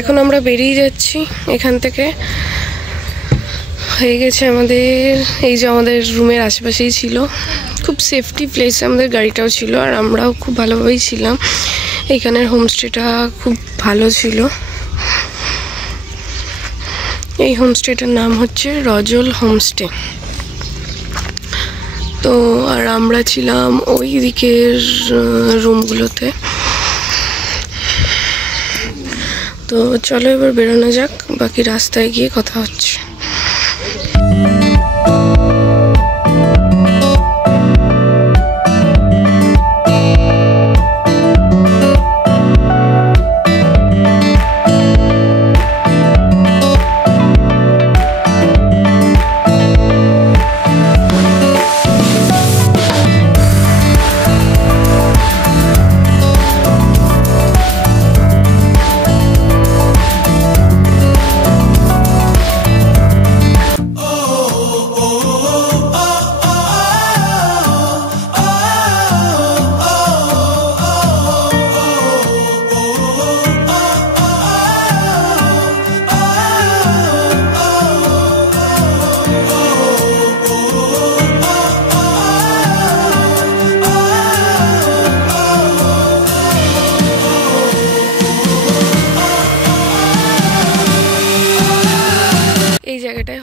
এখন আমরা বেরিয়ে যাচ্ছি এখান থেকে। হয়ে গেছে আমাদের, এই যে আমাদের রুমের আশেপাশেই ছিল, খুব সেফটি প্লেস, আমাদের গাড়িটাও ছিল আর আমরাও খুব ভালোভাবেই ছিলাম। এইখানের হোমস্টেটা খুব ভালো ছিল। এই হোমস্টেটার নাম হচ্ছে রজল হোমস্টে। তো আর আমরা ছিলাম ওই দিকের রুমগুলোতে। তো চলো এবার বেরোনো যাক, বাকি রাস্তায় গিয়ে কথা হচ্ছে।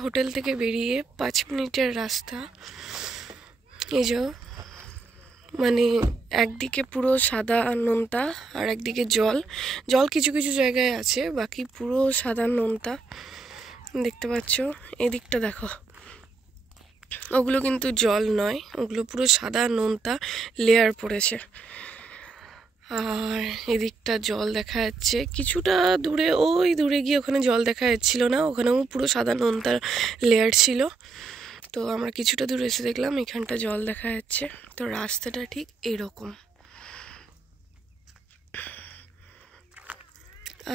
হোটেল থেকে বেরিয়ে 5 মিনিটের রাস্তা। এই যে মানে একদিকে পুরো সাদা নোনতা আর একদিকে জল জল কিছু কিছু জায়গায় আছে, বাকি পুরো সাদা নোনতা দেখতে পাচ্ছ। এদিকটা দেখো, ওগুলো কিন্তু জল নয়, ওগুলো পুরো সাদা নোনতা লেয়ার পড়েছে। আর এদিকটা জল দেখা যাচ্ছে কিছুটা দূরে, ওই দূরে গিয়ে ওখানে জল দেখা যাচ্ছিল না, ওখানেও পুরো সাদা নোনতার লেয়ার ছিল। তো আমরা কিছুটা দূরে এসে দেখলাম এখানটা জল দেখা যাচ্ছে। তো রাস্তাটা ঠিক এরকম।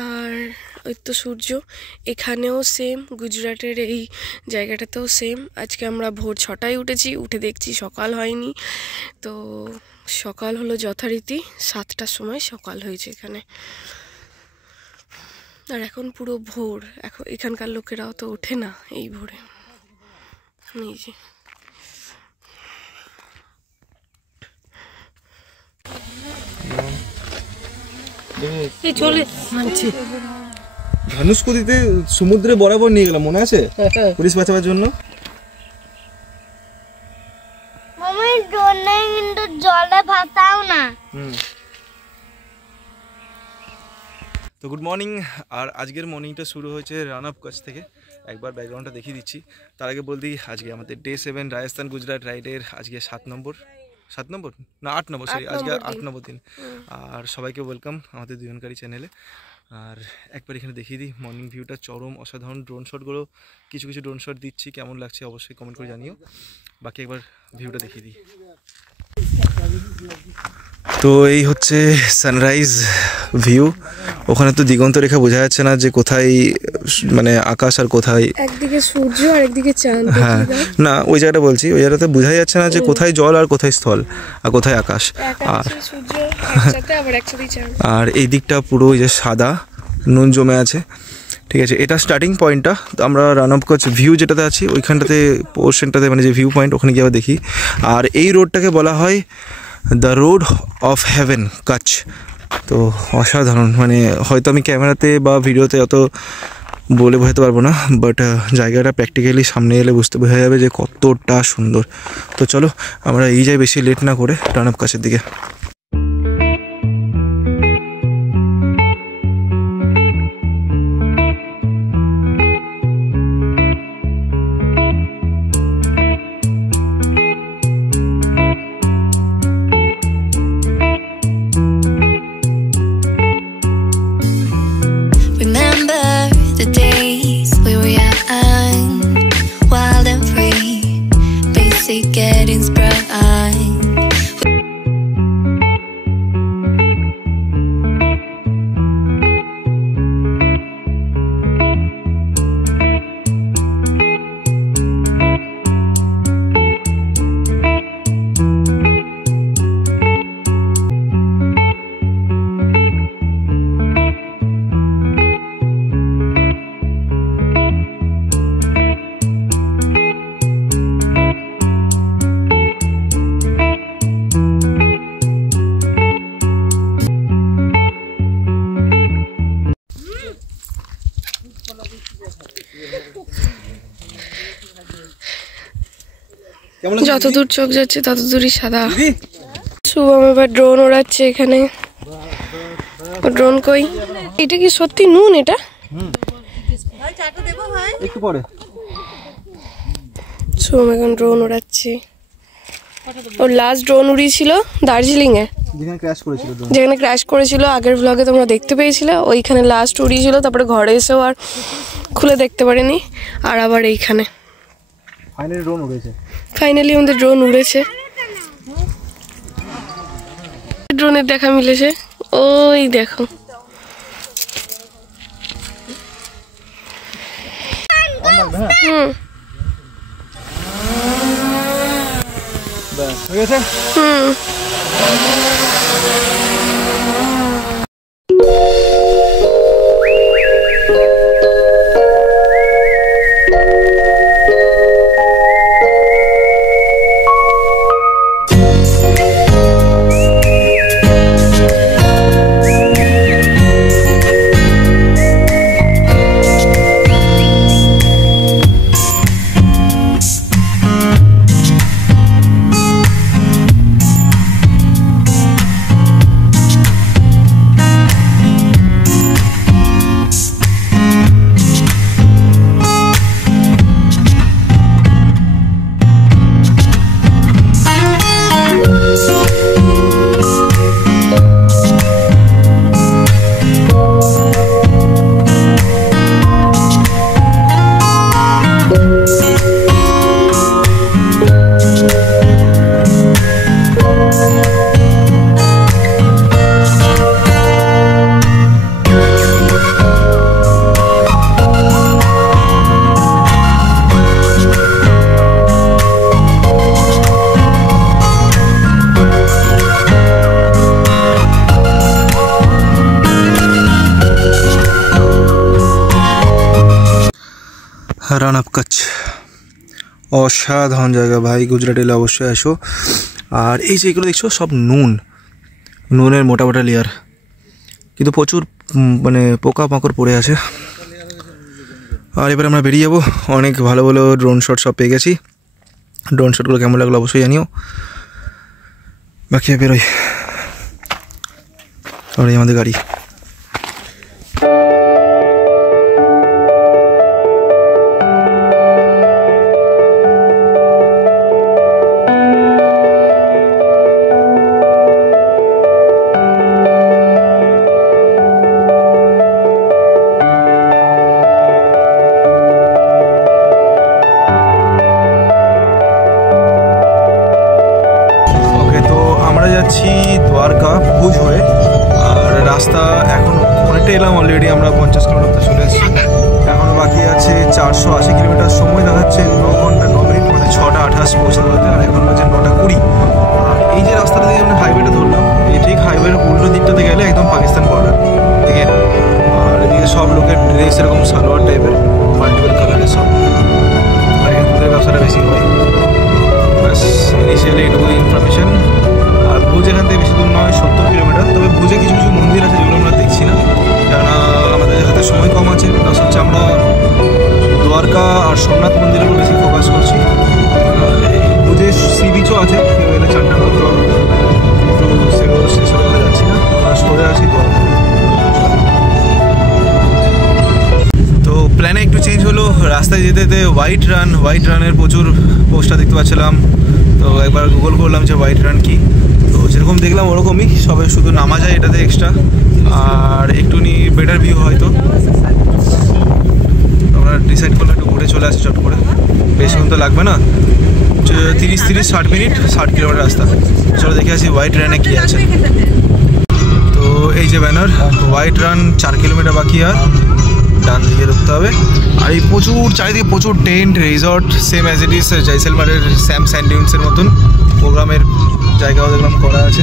আর ওই তো সূর্য, এখানেও সেম, গুজরাটের এই জায়গাটাতেও সেম। আজকে আমরা ভোর 6টায় উঠেছি, উঠে দেখছি সকাল হয়নি। তো সকাল হলো যথারীতি 7টার সময় সকাল হয়েছে এখানে। আর এখন পুরো ভোর, এখন এখানকার লোকেরাও তো ওঠে না এই ভোরে। এই যে ধনুষ্কোটিতে সমুদ্রে বরাবর নিয়ে গেলাম, মনে আছে? পুলিশ বাঁচাবার জন্য। তো গুড মর্নিং। আর আজকের মর্নিংটা শুরু হয়েছে রান আপ কচ্ছ থেকে। একবার ব্যাকগ্রাউন্ডটা দেখিয়ে দিচ্ছি। তার আগে বলতে আজকে আমাদের ডে 7 রাজস্থান গুজরাট রাইডের আজকে 7 নম্বর না 8 নম্বর, সরি আজকে 8 নম্বর দিন। আর সবাইকে ওয়েলকাম আমাদের দুজনকারী চ্যানেলে। আর একবার এখানে দেখিয়ে দিই মর্নিং ভিউটা চরম অসাধারণ। ড্রোন শটগুলো কিছু কিছু ড্রোন শট দিচ্ছি, কেমন লাগছে অবশ্যই কমেন্ট করে জানিও। বাকি একবার ভিউটা দেখিয়ে দিই। তো এই হচ্ছে সানরাইজ ভিউ। ওখানে তো দিগন্ত রেখা বোঝা যাচ্ছে না যে কোথায় মানে আকাশ আর কোথায়, একদিকে সূর্য আর একদিকে চাঁদ। হ্যাঁ না ওই জায়গাটা বলছি, ওই জায়গাতে বোঝা যাচ্ছে না যে কোথায় জল আর কোথায় স্থল আর কোথায় আকাশ। আর এই দিকটা পুরো ওই যে সাদা নুন জমে আছে, ঠিক আছে। এটা স্টার্টিং পয়েন্টটা। আমরা রান আপ কচ্ছ ভিউ যেটাতে আছি ওইখানটাতে পোর্শনটাতে মানে যে ভিউ পয়েন্ট, ওখানে গিয়ে আবার দেখি। আর এই রোডটাকে বলা হয় the road of haven Kutch. তো অসাধারণ, মানে হয়তো আমি ক্যামেরাতে বা ভিডিওতে অত বলে বোঝাতে পারবো না, বাট জায়গাটা প্র্যাকটিক্যালি সামনে এলে বোঝা যাবে যে কতটা সুন্দর। তো চলো আমরা এই যাই বেশি লেট না করে রান আপ কচ্ছের দিকে। যত দূর চোখ যাচ্ছে তত দূরই সাদা। শুভম এবার ড্রোন ওড়াচ্ছে এখানে। ড্রোন কই? এটা কি সত্যি নুন? এটা একটু পরে শুভম এখন ড্রোন ওড়াচ্ছে। ওর লাস্ট ড্রোন উড়িয়েছিল দার্জিলিং এ, যেখানে ক্র্যাশ করেছিল। আগের ব্লগে তোমরা দেখতে পেয়েছিলে। ওইখানে লাস্ট উড়িয়েছিল, তারপরে ঘরে এসেও আর খুলে দেখতে পারিনি। আর আবার এইখানে ফাইনালি আমাদের ড্রোন উড়েছে। ড্রোনের দেখা মিলেছে। ওই দেখো, রান অফ কচ্ছ অসাধারণ জায়গা ভাই। গুজরাট এলে অবশ্যই আসো। আর এই যে এগুলো দেখছো সব নুনের মোটা মোটা লেয়ার, কিন্তু প্রচুর মানে পোকা মাকড় পড়ে আছে। আর এবার আমরা বেরিয়ে যাবো। অনেক ভালো ভালো ড্রোন শট সব পেয়ে গেছি। ড্রোন শটগুলো কেমন লাগলো অবশ্যই জানিও। বাকি বেরোই। আর এই আমাদের গাড়ি। দ্বারকা ভুজ হয়ে। আর রাস্তা এখন অনেকটা এলাম অলরেডি, আমরা 50 কিলোমিটার চলে এসেছি। এখনও বাকি আছে 480 কিলোমিটার। সময় দেখাচ্ছে 9 ঘন্টা 9 মিনিট, মানে 6:28 পৌঁছাতে হতে। আর এখন বাজে 9:20। আর এই যে রাস্তাটা দিয়ে আমরা হাইওয়েটা ধরলাম, এই ঠিক হাইওয়ের উল্টো দিকটাতে গেলে একদম পাকিস্তান বর্ডার, ঠিক আছে। আর এদিকে সব লোকের ড্রেস এরকম সালোয়ার টাইপের মাল্টিপল কালারের সব। আর এখানে দুধের ব্যবসাটা বেশি হয়। ব্যাস ইনিশিয়ালি এটুকু ইনফরমেশন। আর ভুজ এখান থেকে বেশি দূর নয়, 70 কিলোমিটার। তবে ভুজে কিছু কিছু মন্দির আছে যেগুলো আমরা দেখছি না, কেননা আমাদের হাতে সময় কম আছে। প্লাস হচ্ছে আমরা দ্বারকা আর সোমনাথ মন্দিরের উপর বেশি ফোকাস করছি। আর এই ভুজে সি বিচও আছে, কেউ এলে চানটা করতে হবে, কিন্তু সেগুলো সেসব যাচ্ছি না, সরে আছি দ্বারকা। তো প্ল্যানে একটু চেঞ্জ হলো। রাস্তায় যেতে যেতে হোয়াইট রানের প্রচুর পোস্টার দেখতে পাচ্ছিলাম। তো একবার গুগল করলাম যে হোয়াইট রান কি। তো যেরকম দেখলাম ওরকমই, সবাই শুধু নামা যায় এটাতে এক্সট্রা, আর একটুনি বেটার ভিউ হয়তো। আমরা ডিসাইড করলাম একটু ঘুরে চলে আসি চট করে, বেশিক্ষণ তো লাগবে না, 30-60 মিনিট, 60 কিলোমিটার রাস্তা। চলো দেখে আসি হোয়াইট রানে কী আছে। তো এই যে ব্যানার, হোয়াইট রান 4 কিলোমিটার বাকি, আর ডান দিকে ঢুকতে হবে। আর এই প্রচুর চারিদিকে প্রচুর tent resort, same as it is জয়সলমারের স্যাম স্যান্ডিউন্সের মতন প্রোগ্রামের জায়গাও দেখলাম করা আছে।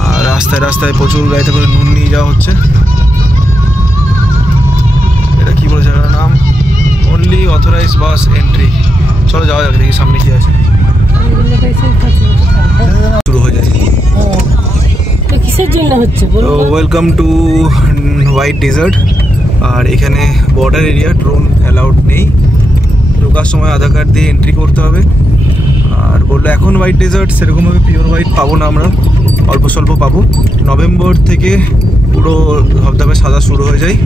আর রাস্তায় রাস্তায় প্রচুর গাড়িতে করে নুন নিয়ে যাওয়া হচ্ছে। এটা কী বলে জায়গাটার নাম? অনলি অথরাইজ বাস এন্ট্রি। চলো যাওয়া যাক, দেখি সামনে কী আছে। শুরু হয়ে যায়। তো ওয়েলকাম টু হোয়াইট ডেজার্ট। আর এখানে বর্ডার এরিয়া, ড্রোন অ্যালাউড নেই। ঢোকার সময় আধার কার্ড দিয়ে এন্ট্রি করতে হবে। আর বললো এখন হোয়াইট ডেজার্ট সেরকমভাবে পিওর হোয়াইট পাবো না, আমরা অল্প স্বল্প পাবো। নভেম্বর থেকে পুরো ধবধবে সাদা শুরু হয়ে যায়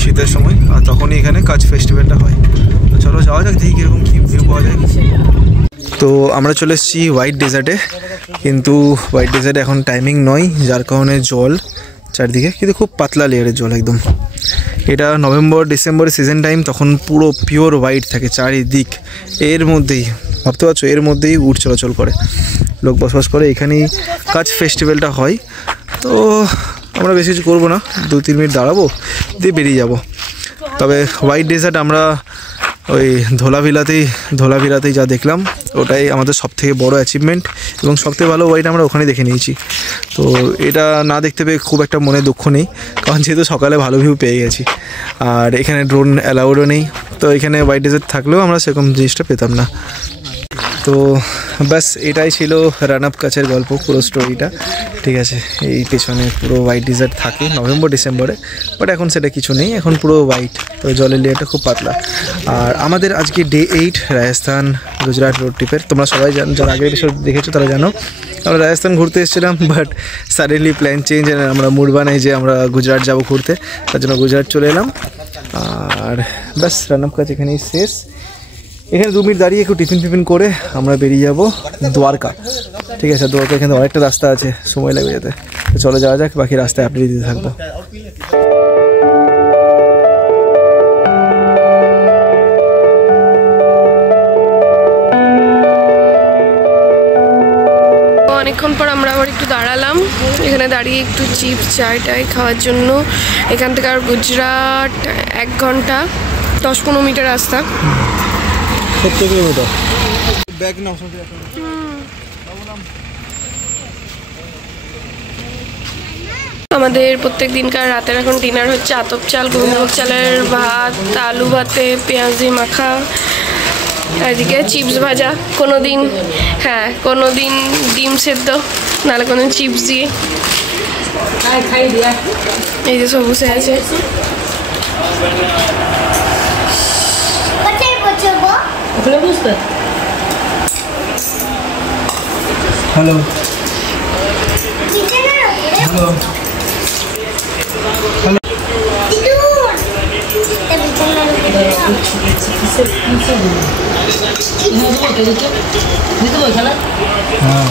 শীতের সময়, আর তখনই এখানে কাচ ফেস্টিভ্যালটা হয়। তো চলো যাওয়া যাক, দেখি কীরকম কী ভিউ পাওয়া যায়। তো আমরা চলে এসেছি হোয়াইট ডেজার্টে, কিন্তু হোয়াইট ডেজার্টে এখন টাইমিং নয়, যার কারণে জল চারদিকে, কিন্তু খুব পাতলা লেয়ারের জল একদম। এটা নভেম্বর ডিসেম্বরের সিজন টাইম, তখন পুরো পিওর হোয়াইট থাকে চারিদিক। এর মধ্যেই ভাবতে পারছো, এর মধ্যেই উট চলাচল করে, লোক বসবাস করে, এখানেই কাচ ফেস্টিভ্যালটা হয়। তো আমরা বেশি কিছু করবো না, 2-3 মিনিট দাঁড়াবো দিয়ে বেরিয়ে যাব। তবে হোয়াইট ডেজার্ট আমরা ওই ধোলাভিলাতেই যা দেখলাম, ওটাই আমাদের সবথেকে বড় অ্যাচিভমেন্ট, এবং সবথেকে ভালো হোয়াইট আমরা ওখানেই দেখে নিয়েছি। তো এটা না দেখতে পেয়ে খুব একটা মনে দুঃখ নেই, কারণ যেহেতু সকালে ভালো ভিউ পেয়ে গেছি। আর এখানে ড্রোন অ্যালাউডও নেই, তো এখানে হোয়াইট ডেজার্ট থাকলেও আমরা সেরকম জিনিসটা পেতাম না। তো ব্যাস এটাই ছিল রান আপ কাচের গল্প, পুরো স্টোরিটা। ঠিক আছে, এই পেছনে পুরো হোয়াইট ডেজার্ট থাকে নভেম্বর ডিসেম্বরে, বাট এখন সেটা কিছু নেই, এখন পুরো হোয়াইট। তো জলের লেয়ারটা খুব পাতলা। আর আমাদের আজকে ডে 8 রাজস্থান গুজরাট রোড ট্রিপের। তোমরা সবাই জানো, যারা আগের এপিসোড দেখেছো তারা জানো আমরা রাজস্থান ঘুরতে এসেছিলাম, বাট সাডেনলি প্ল্যান চেঞ্জ, আমরা মুড বানাই যে আমরা গুজরাট যাবো ঘুরতে, তার জন্য গুজরাট চলে এলাম। আর ব্যাস রান আপ কাচ এখানেই শেষ। এখানে 2 মিনিট দাঁড়িয়ে একটু টিফিন করে আমরা বেরিয়ে যাব দ্বারকা। ঠিক আছে, দ্বারকা এখানে অনেকটা রাস্তা আছে, সময় লাগবে যেতে। তো চলে যাওয়া যাক, বাকি রাস্তায় আপডেট দিতে থাকবো। অনেকক্ষণ পর আমরা আবার একটু দাঁড়ালাম এখানে, দাঁড়িয়ে একটু চিপস চাই খাওয়ার জন্য। এখান থেকে আর গুজরাট 1 ঘন্টা 10-15 মিটার রাস্তা। 70 কিলোমিটার। আমাদের প্রত্যেক দিনকার রাতের এখন ডিনার হচ্ছে আতপ চাল, গোবিন্দভোগ চালের ভাত, আলু ভাতে পেঁয়াজি মাখা, এদিকে চিপস ভাজা, কোনোদিন ডিম সেদ্ধ, নাহলে কোনো চিপস দিয়ে। এই যে সব বসে আছে। হ্যালো হ্যাঁ,